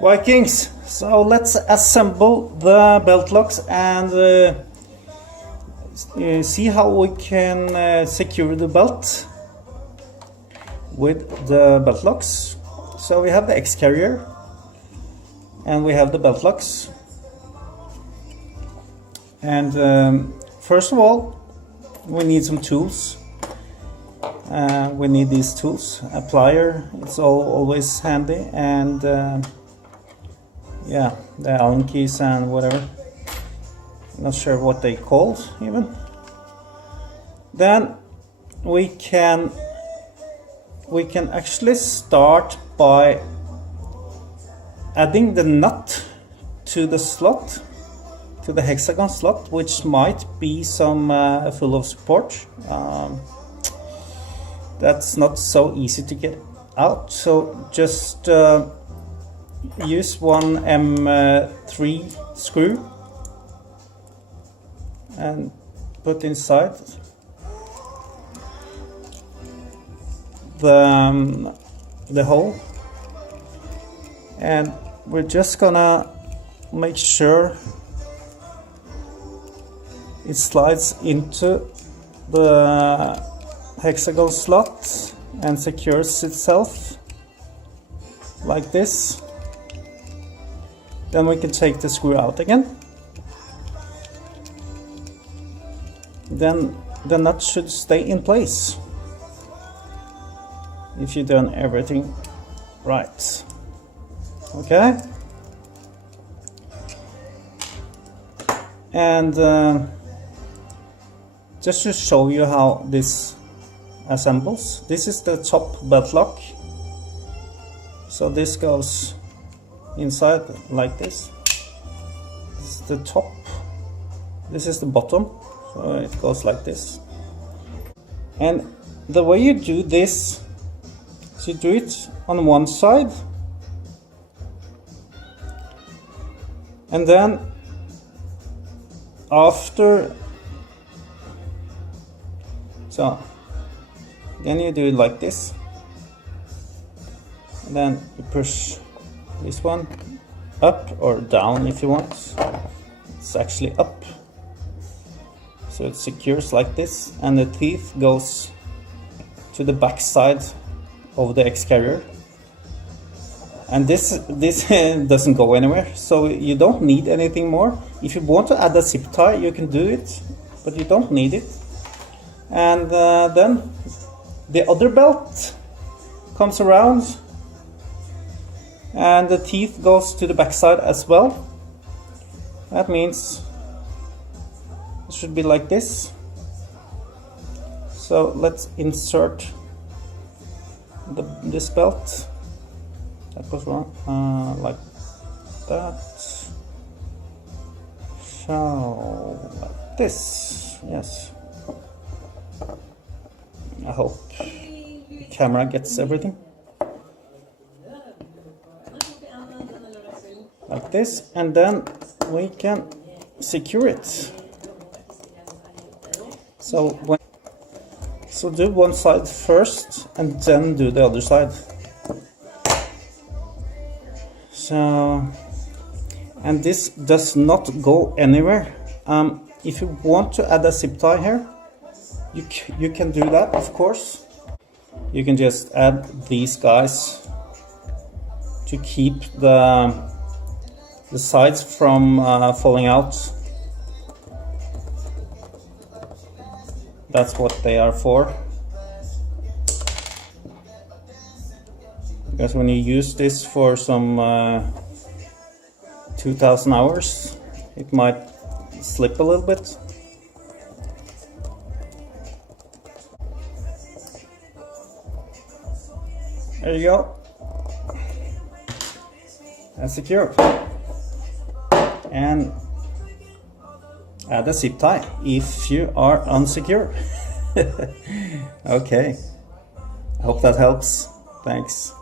Vikings, so let's assemble the belt locks and see how we can secure the belt with the belt locks. So we have the X carrier and we have the belt locks, and first of all we need some tools. We need these tools. A plier, it's always handy, and yeah, the Allen keys and whatever. Not sure what they called even. Then we can actually start by adding the nut to the slot, to the hexagon slot, which might be some full of support. That's not so easy to get out, so just use one M3 screw and put inside the hole, and we're just gonna make sure it slides into the hexagon slot and secures itself like this. Then we can take the screw out again. Then the nut should stay in place if you've done everything right. Okay, and just to show you how this assembles, this is the top belt lock. So this goes inside like this. This is the top, this is the bottom, so it goes like this. And the way you do this is you do it on one side, and then after, so then you do it like this, and then you push this one up or down if you want. It's actually up, so it secures like this, and the teeth goes to the back side of the X carrier, and this doesn't go anywhere, so you don't need anything more. If you want to add a zip tie, you can do it, but you don't need it. And then the other belt comes around, and the teeth goes to the back side as well. That means it should be like this. So let's insert this belt. That goes wrong, like that. So like this, yes. I hope the camera gets everything. Like this, and then we can secure it. So do one side first and then do the other side. So, and this does not go anywhere. If you want to add a zip tie here, you can do that, of course. You can just add these guys to keep the sides from falling out. That's what they are for. Because when you use this for some 2000 hours, it might slip a little bit. There you go. That's secure. And add a zip tie if you are unsecure. Okay, I hope that helps. Thanks.